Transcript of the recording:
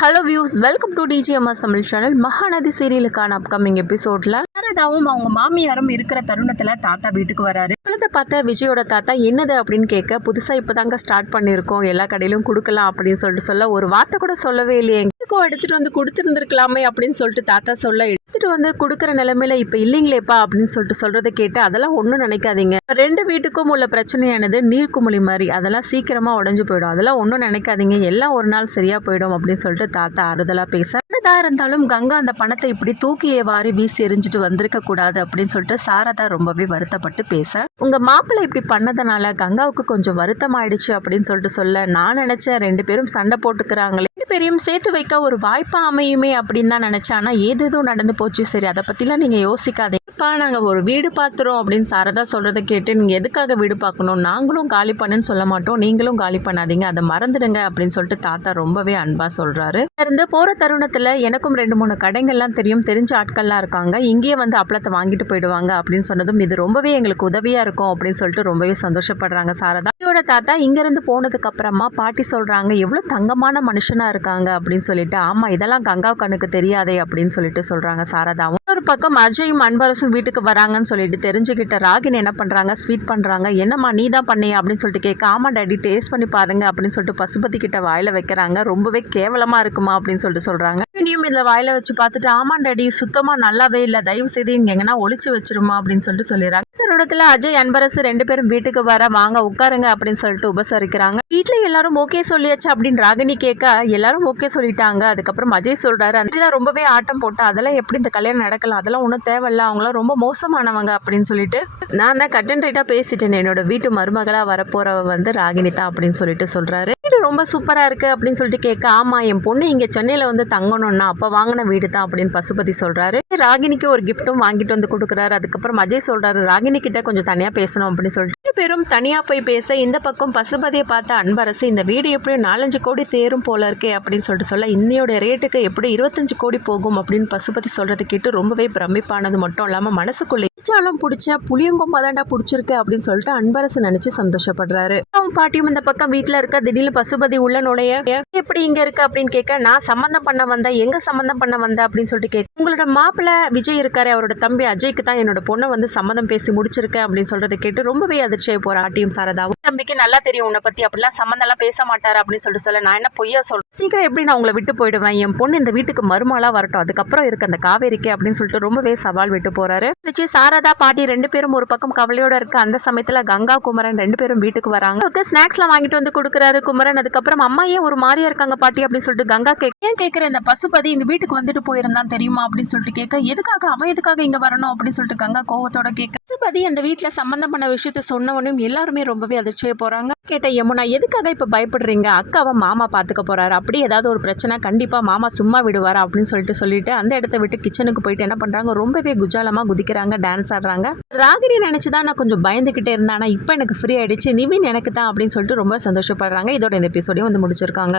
Hello views, welcome to DGMS Tamil channel. Mahanadhi சீரியலுக்கான upcoming எபிசோட்ல சாரதாவும் அவங்க மாமியாரும் இருக்கிற தருணத்துல தாத்தா வீட்டுக்கு வராரு. இப்பளத்தை பார்த்த விஜயோட தாத்தா என்னது அப்படின்னு கேட்க, புதுசா இப்பதாங்க ஸ்டார்ட் பண்ணிருக்கோம், எல்லா கடையிலும் கொடுக்கலாம் அப்படின்னு சொல்ல ஒரு வார்த்தை கூட சொல்லவே இல்லையே, எடுத்துட்டு வந்து கொடுத்துருந்துருக்கலாமே அப்படின்னு சொல்லிட்டு தாத்தா சொல்ல, எடுத்துட்டு வந்து கொடுக்குற நிலைமையில இப்ப இல்லைங்களேப்பா அப்படின்னு சொல்றதை கேட்டு அதெல்லாம் ஒன்றும் நினைக்காதீங்க. ரெண்டு வீட்டுக்கும் உள்ள பிரச்சனையானது நீர்க்குமிழி மாதிரி, அதெல்லாம் சீக்கிரமா உடஞ்சு போயிடும், அதெல்லாம் ஒன்றும் நினைக்காதீங்க, எல்லாம் ஒரு நாள் சரியா போயிடும் அப்படின்னு சொல்லிட்டு தாத்தா ஆறுதலா பேச, என்னதான் இருந்தாலும் கங்கா அந்த பணத்தை இப்படி தூக்கியே வாரி வீசி எரிஞ்சிட்டு வந்திருக்க கூடாது அப்படின்னு சொல்லிட்டு சாரதா ரொம்பவே வருத்தப்பட்டு பேச, உங்க மாப்பிள்ளை இப்படி பண்ணதுனால கங்காவுக்கு கொஞ்சம் வருத்தம் ஆயிடுச்சு அப்படின்னு சொல்ல, நான் நினைச்சேன் ரெண்டு பேரும் சண்டை போட்டுக்கிறாங்களே, ரெண்டு பேரையும் சேர்த்து வைக்க ஒரு வாய்ப்பா அமையுமே அப்படின்னு தான் நினைச்சேன். ஆனா ஏதேதோ நடந்து போச்சு. சரி, அதை பத்திலாம் நீங்க யோசிக்காதீங்கப்பா, நாங்க ஒரு வீடு பார்த்துறோம் அப்படின்னு சாரதா சொல்றதை கேட்டு, நீங்க எதுக்காக வீடு பார்க்கணும், நாங்களும் காலி பண்ணுன்னு சொல்ல மாட்டோம், நீங்களும் காலி பண்ணாதீங்க, அதை மறந்துடுங்க அப்படின்னு சொல்லிட்டு தாத்தா ரொம்பவே அன்பா சொல்றாரு. இருந்து போற தருணத்துல எனக்கும் 2-3 கடைகள்லாம் தெரியும், தெரிஞ்ச ஆட்கள்லாம் இருக்காங்க, இங்கேயே வந்து அப்பளத்தை வாங்கிட்டு போயிடுவாங்க அப்படின்னு சொன்னதும், இது ரொம்பவே எங்களுக்கு உதவியா இருக்கும் அப்படின்னு சொல்லிட்டு ரொம்பவே சந்தோஷப்படுறாங்க சாரதா. தாத்தா இங்க இருந்து போனதுக்கு அப்புறமா பாட்டி சொல்றாங்க, எவ்வளவு தங்கமான மனுஷனா இருக்காங்க அப்படின்னு சொல்லிட்டு. ஆமா, இதெல்லாம் கங்கா கண்ணுக்கு தெரியாதே அப்படின்னு சொல்லிட்டு சொல்றாங்க சாரதாவும். ஒரு பக்கம் அஜயும் அன்பரசும் வீட்டுக்கு வராங்கன்னு சொல்லிட்டு தெரிஞ்சுக்கிட்ட ராகினி என்ன பண்றாங்க, ஸ்வீட் பண்றாங்க. என்னம்மா நீ தான் பண்ணியா அப்படின்னு சொல்லிட்டு கேட்க, ஆமா டாடி டேஸ்ட் பண்ணி பாருங்க அப்படின்னு சொல்லிட்டு பசுபதி கிட்ட வாயில வைக்கிறாங்க. ரொம்பவே கேவலமா இருக்குமா அப்படின்னு சொல்லிட்டு சொல்றாங்க. இனியும் இதுல வாயில வச்சு பார்த்துட்டு, ஆமா டாடி சுத்தமா நல்லாவே இல்லை, தயவு செய்து இங்க எங்கன்னா ஒளிச்சு வச்சிருமா அப்படின்னு சொல்லிட்டு சொல்லிடுறாங்க. தருணத்துல அஜய் அன்பரசு 2 பேரும் வீட்டுக்கு வர, வாங்க உட்காருங்க அப்படின்னு சொல்லிட்டு உபசரிக்கிறாங்க. வீட்டுல எல்லாரும் ஓகே சொல்லியாச்சு அப்படின்னு ராகினி கேட்க, எல்லாரும் ஓகே சொல்லிட்டாங்க. அதுக்கப்புறம் அஜய் சொல்றாரு, அதெல்லாம் ரொம்பவே ஆட்டம் போட்டா, அதெல்லாம் எப்படி இந்த கல்யாணம் நடக்கலாம், அதெல்லாம் ஒன்றும் தேவையில்ல, அவங்களாம் ரொம்ப மோசமானவங்க அப்படின்னு சொல்லிட்டு, நான் தான் கட் அண்ட் ரைட்டா பேசிட்டேன், என்னோட வீட்டு மருமகளா வரப்போறவ வந்து ராகினி தான் அப்படின்னு சொல்லிட்டு சொல்றாரு. வீடு ரொம்ப சூப்பரா இருக்கு அப்படின்னு சொல்லிட்டு கேட்க, ஆமா என் பொண்ணு இங்க சென்னையில வந்து தங்கணும்னா அப்ப வாங்கின வீடு தான் அப்படின்னு பசுபதி சொல்றாரு. ராகினிக்கு ஒரு கிஃப்ட்டும் வாங்கிட்டு வந்து கொடுக்குறாரு. அதுக்கப்புறம் அஜய் சொல்றாரு, ராகினி கிட்ட கொஞ்சம் தனியா பேசணும் அப்படின்னு சொல்லிட்டு பேரும் தனியா போய் பேச, இந்த பக்கம் பசுபதியை பார்த்த அன்பரசு, இந்த வீடு எப்படியும் 4-5 கோடி தேரும் போல இருக்கே அப்படின்னு சொல்ல, இன்னையோட ரேட்டுக்கு எப்படி 25 கோடி போகும் அப்படின்னு பசுபதி சொல்றது கேட்டு ரொம்பவே பிரமிப்பானது மட்டும் இல்லாம மனசுக்குள்ளே பிடிச்ச புளியங்கொம்பா தாண்டா பிடிச்சிருக்கு அப்படின்னு சொல்லிட்டு அன்பரசு நினைச்சு சந்தோஷப்படுறாரு. அவன் பாட்டியும் இந்த பக்கம் வீட்டுல இருக்க, திடீர்னு பசுபதி உள்ள நுழைய, எப்படி இங்க இருக்கு அப்படின்னு கேட்க, நான் சம்பந்தம் பண்ண வந்தேன், எங்க சம்பந்தம் பண்ண வந்தேன் அப்படின்னு சொல்லிட்டு கேட்க, உங்களோட மாப்பிள்ள விஜய் இருக்காரு, அவரோட தம்பி அஜய்க்கு தான் என்னோட பொண்ணை வந்து சம்மந்தம் பேசி முடிச்சிருக்கேன் அப்படின்னு சொல்றதை கேட்டு ரொம்பவே அதிர்ச்சியாகி போற ஆட்டியும் சாரதாவும். தம்பிக்கு நல்லா தெரியும் உன்னை பத்தி, அப்படிலாம் சம்மந்தம் எல்லாம் பேச மாட்டாரு அப்படின்னு சொல்ல, நான் என்ன பொய்யா சொல்றேன், சீக்கிரம் எப்படி நான் உங்களை விட்டு போயிடுவேன், என் பொண்ணு இந்த வீட்டுக்கு மருமகளா வரட்டும், அதுக்கப்புறம் இருக்கு அந்த காவேரிக்கு அப்படின்னு சொல்லிட்டு ரொம்பவே சவால் விட்டு போறாரு. சாரதா பாட்டி 2 பேரும் ஒரு பக்கம் கவலையோட இருக்கு. அந்த சமயத்துல கங்கா குமரன் 2 பேரும் வீட்டுக்கு வராங்க. ஸ்நாக்ஸ்லாம் வாங்கிட்டு வந்து கொடுக்குறாரு குமரன். அதுக்கப்புறம் அம்மா ஏன் ஒரு மாதிரியா இருக்காங்க பாட்டி அப்படின்னு சொல்லிட்டு கங்கா கேட்கிற, இந்த பசுபதி இந்த வீட்டுக்கு வந்துட்டு போயிருந்தான் தெரியுமா அப்படின்னு சொல்லிட்டு கேட்க, எதுக்காக அவன் எதுக்காக இங்க வரணும் அப்படின்னு சொல்லிட்டு கங்கா கோவத்தோட கேட்க, பசுபதி அந்த வீட்டுல சம்பந்தம் பண்ண விஷயத்த சொன்னவனும் எல்லாருமே ரொம்பவே அதிர்ச்சியா போறாங்க. கேட்ட யமுனா, எதுக்காக இப்ப பயப்படுறீங்க, அக்காவை மாமா பாத்துக்க போறாரு, அப்படி ஏதாவது ஒரு பிரச்சனை கண்டிப்பா மாமா சும்மா விடுவாரு அப்படின்னு சொல்லிட்டு அந்த இடத்த விட்டு கிச்சனுக்கு போயிட்டு என்ன பண்றாங்க, ரொம்பவே குஜாலமா குதிக்கிறாங்க, டான்ஸ் ஆடுறாங்க. ராகினி நினைச்சுதான் நான் கொஞ்சம் பயந்துகிட்டே இருந்தேன், ஆனா இப்ப எனக்கு ஃப்ரீ ஆயிடுச்சு, நிவின் எனக்கு தான் அப்படின்னு சொல்லிட்டு ரொம்ப சந்தோஷப்படுறாங்க. இதோட இந்த எபிசோடையும் வந்து முடிச்சிருக்காங்க.